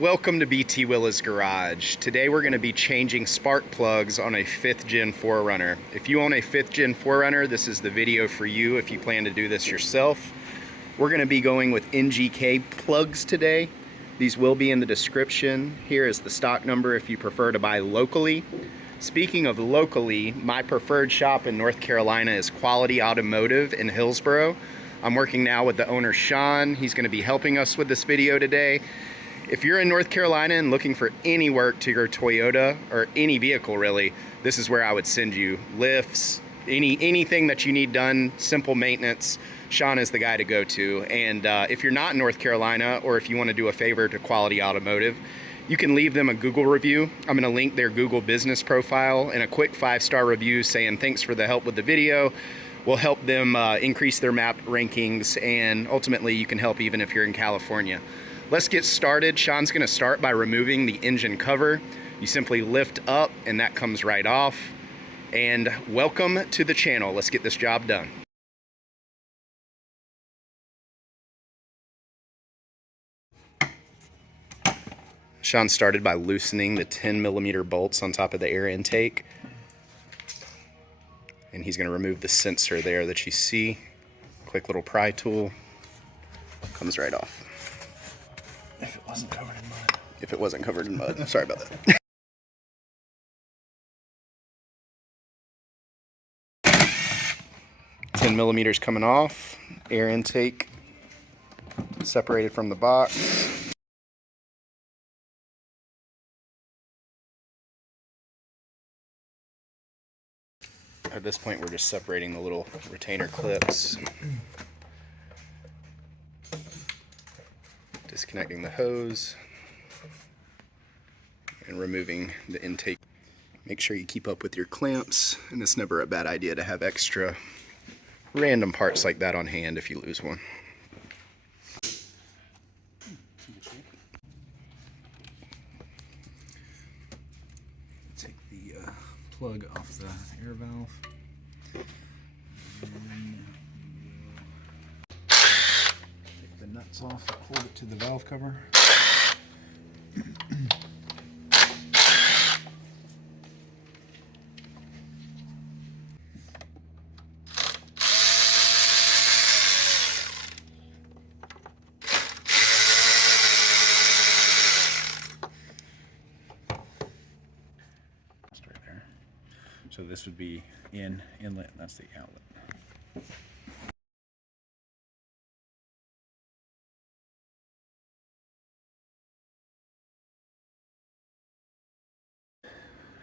Welcome to BT Willa's Garage. Today we're going to be changing spark plugs on a 5th gen 4Runner. If you own a 5th gen 4Runner, this is the video for you if you plan to do this yourself. We're going to be going with NGK plugs today. These will be in the description. Here is the stock number if you prefer to buy locally. Speaking of locally, my preferred shop in North Carolina is Quality Automotive in Hillsboro. I'm working now with the owner, Sean. He's going to be helping us with this video today. If you're in North Carolina and looking for any work to your Toyota, or any vehicle really, this is where I would send you. Lifts, anything that you need done, simple maintenance, Sean is the guy to go to. And if you're not in North Carolina, or if you want to do a favor to Quality Automotive, you can leave them a Google review. I'm going to link their Google business profile and a quick 5-star review saying thanks for the help with the video. Will help them increase their map rankings, and ultimately you can help even if you're in California. Let's get started. Sean's going to start by removing the engine cover. You simply lift up and that comes right off. And welcome to the channel. Let's get this job done. Sean started by loosening the 10mm bolts on top of the air intake. And he's going to remove the sensor there that you see. Quick little pry tool. Comes right off. If it wasn't covered in mud. If it wasn't covered in mud. Sorry about that. Ten millimeters coming off. Air intake separated from the box. At this point, we're just separating the little retainer clips. Disconnecting the hose and removing the intake. Make sure you keep up with your clamps, and it's never a bad idea to have extra random parts like that on hand if you lose one. Take the plug off the air valve. Take the nuts off, hold it to the valve cover. So this would be inlet, and that's the outlet.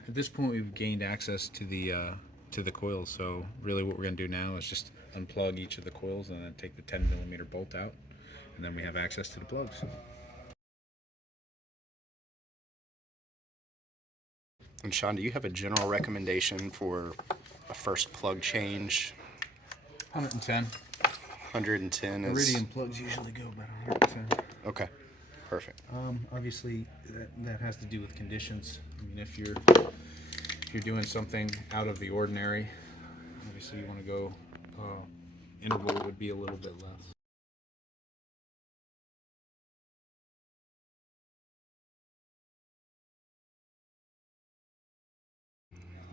At this point, we've gained access to the coils. So really, what we're going to do now is just unplug each of the coils and then take the 10mm bolt out, and then we have access to the plugs. And Sean, do you have a general recommendation for a first plug change? 110. 110 is... Iridium plugs usually go about 110. Okay, perfect. Obviously, that has to do with conditions. I mean, if you're doing something out of the ordinary, obviously you want to go interval would be a little bit less.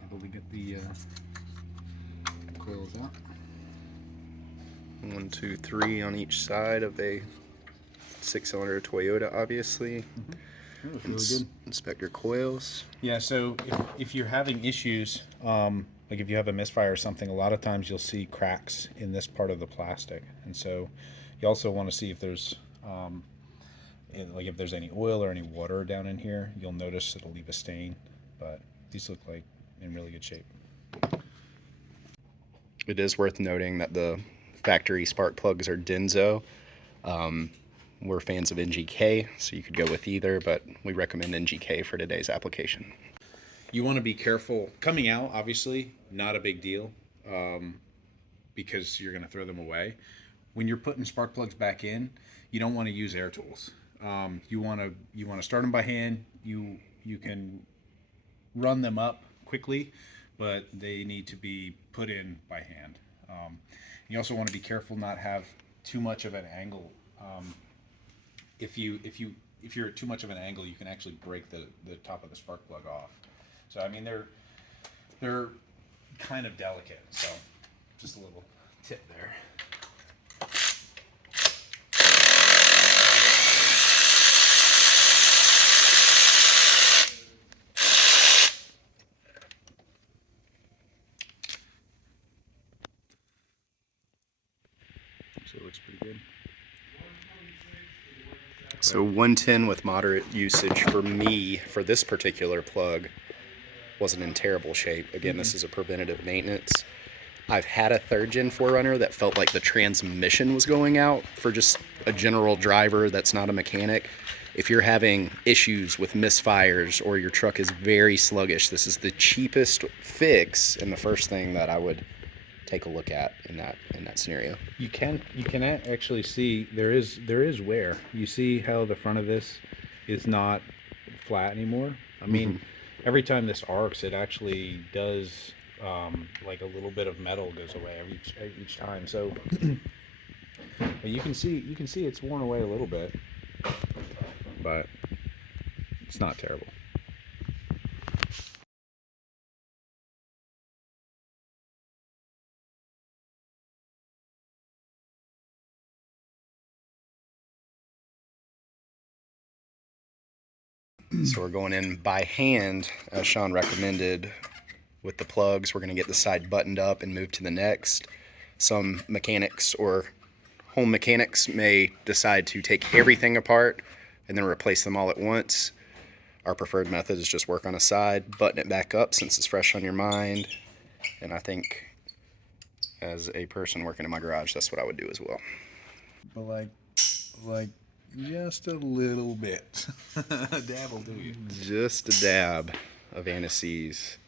Able to get the coils out. 1, 2, 3 on each side of a 6-cylinder Toyota, obviously. That was really good. Inspect your coils. Yeah, so if you're having issues, like if you have a misfire or something, a lot of times you'll see cracks in this part of the plastic. And so you also want to see if there's like if there's any oil or any water down in here. You'll notice it'll leave a stain, but these look like in really good shape. It is worth noting that the factory spark plugs are Denso. We're fans of NGK, so you could go with either, but we recommend NGK for today's application. You want to be careful. Coming out, obviously, not a big deal because you're going to throw them away. When you're putting spark plugs back in, you don't want to use air tools. You want to start them by hand. You can run them up quickly, but they need to be put in by hand. You also want to be careful not have too much of an angle. If you if you're at too much of an angle, you can actually break the top of the spark plug off. So I mean, they're kind of delicate. So just a little tip there. So it looks pretty good. So 110 with moderate usage for me, for this particular plug, wasn't in terrible shape. Again, this is a preventative maintenance. I've had a 3rd gen 4Runner that felt like the transmission was going out for just a general driver that's not a mechanic. If you're having issues with misfires or your truck is very sluggish, this is the cheapest fix and the first thing that I would take a look at in that scenario. You can actually see there is wear. You see how the front of this is not flat anymore. I mean, every time this arcs, it actually does like a little bit of metal goes away each time. So you can see it's worn away a little bit, but it's not terrible. So we're going in by hand, as Sean recommended, with the plugs. We're going to get the side buttoned up and move to the next. Some mechanics or home mechanics may decide to take everything apart and then replace them all at once. Our preferred method is just work on a side, button it back up since it's fresh on your mind. And I think as a person working in my garage, that's what I would do as well. But like just a little bit. A dab will do you. Just a dab of anise.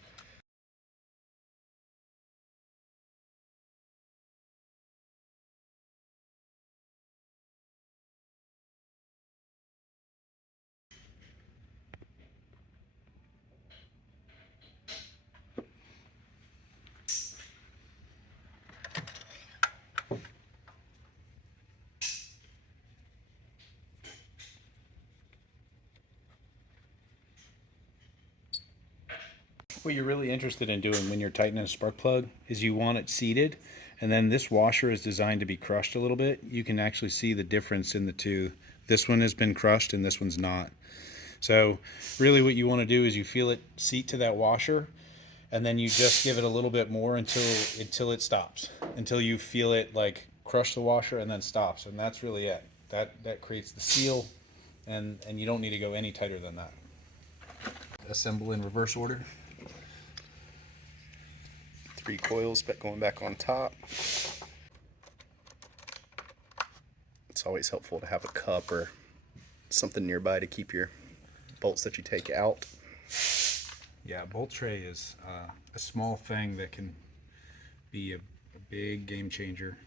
What you're really interested in doing when you're tightening a spark plug is you want it seated, and then this washer is designed to be crushed a little bit. You can actually see the difference in the two. This one has been crushed and this one's not. So really what you want to do is you feel it seat to that washer, and then you just give it a little bit more until it stops, until you feel it like crush the washer and then stops. And that's really it. That creates the seal, and you don't need to go any tighter than that. Assemble in reverse order. 3 coils going back on top. It's always helpful to have a cup or something nearby to keep your bolts that you take out. Yeah, bolt tray is a small thing that can be a big game changer.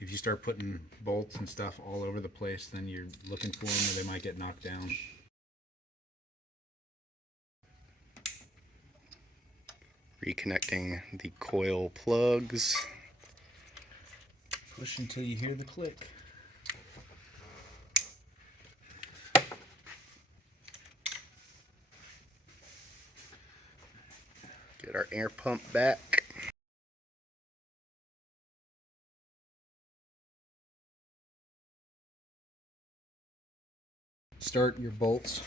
If you start putting bolts and stuff all over the place, then you're looking for them or they might get knocked down. Reconnecting the coil plugs. Push until you hear the click. Get our air pump back. Start your bolts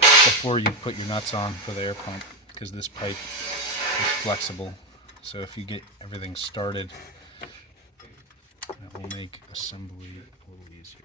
before you put your nuts on for the air pump, because this pipe is flexible. So if you get everything started, that will make assembly a little easier.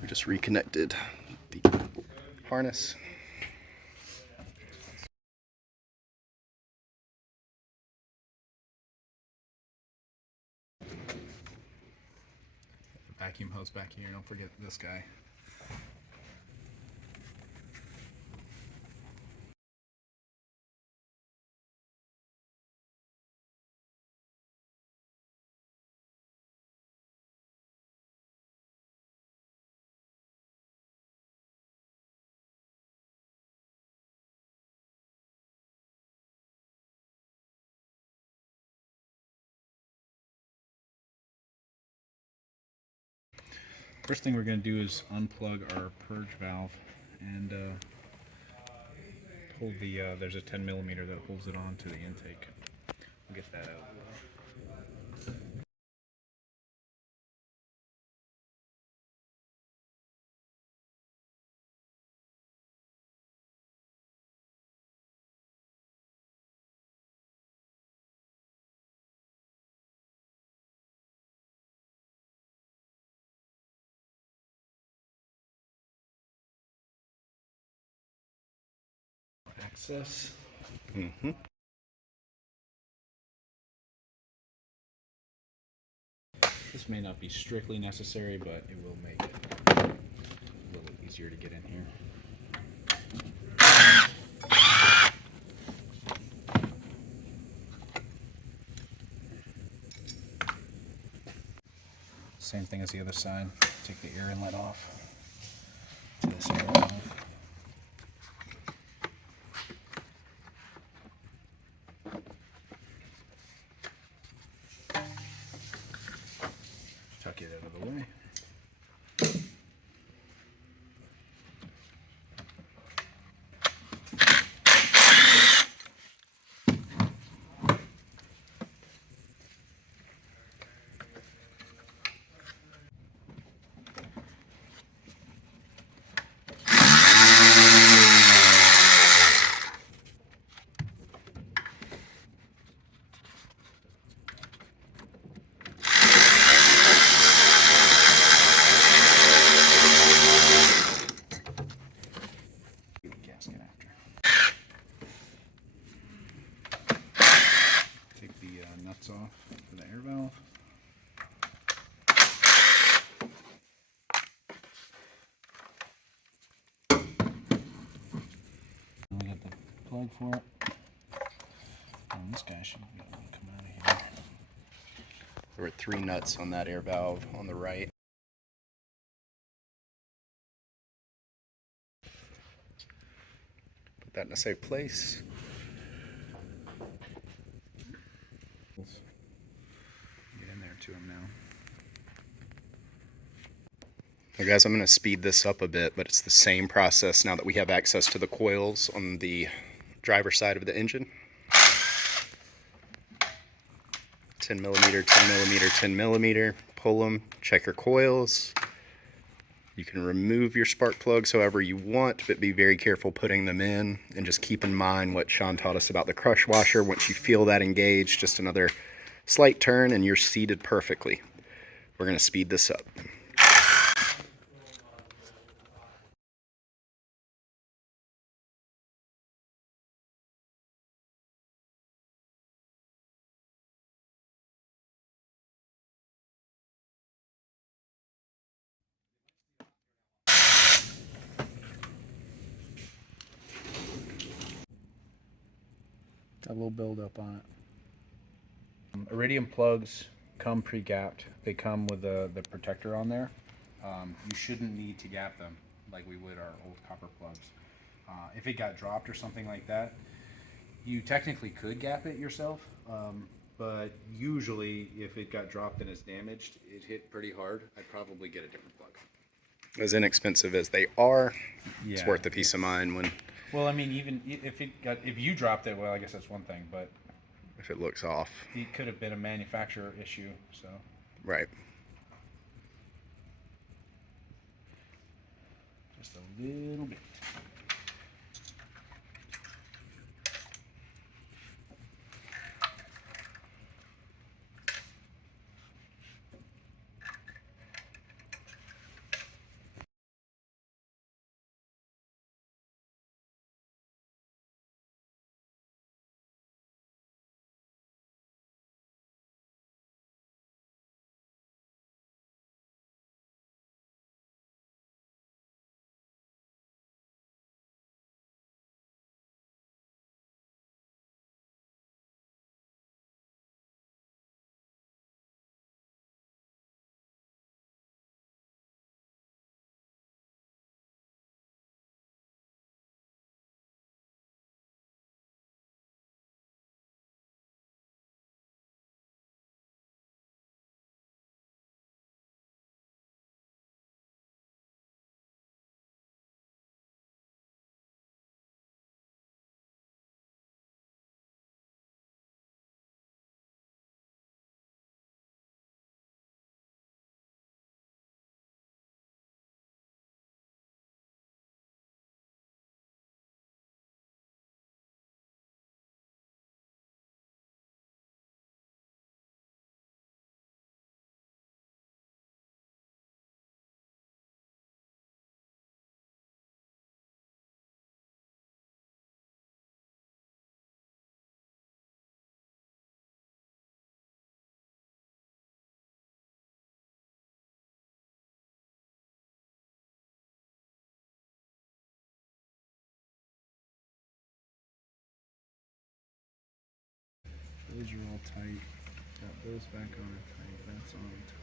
We just reconnected the harness. Vacuum hose back here, don't forget this guy. First thing we're going to do is unplug our purge valve and hold the, there's a 10 millimeter that holds it on to the intake. We'll get that out. Access. This may not be strictly necessary, but it will make it a little easier to get in here. Same thing as the other side. Take the air inlet off to this air valve. Tuck it out of the way. Gasket after. Take the nuts off for the air valve. And we got the plug for it. And this guy should be able to come out of here. There were 3 nuts on that air valve on the right. Put that in a safe place. Get in there to him now. Now guys, I'm going to speed this up a bit, but it's the same process now that we have access to the coils on the driver's side of the engine. 10 millimeter, 10 millimeter, 10 millimeter. Pull them, check your coils. You can remove your spark plugs however you want, but be very careful putting them in, and just keep in mind what Sean taught us about the crush washer. Once you feel that engaged, just another slight turn and you're seated perfectly. We're going to speed this up. Got a little buildup on it. Iridium plugs come pre-gapped. They come with the protector on there. You shouldn't need to gap them like we would our old copper plugs. If it got dropped or something like that, you technically could gap it yourself, but usually if it got dropped and it's damaged, it hit pretty hard, I'd probably get a different plug. As inexpensive as they are, it's Yeah, worth the peace of mind when well, I mean, even if you dropped it, well, I guess that's one thing, but if it looks off. it could have been a manufacturer issue, so. Right. Just a little bit. Those are all tight. Got those back on tight. That's on tight.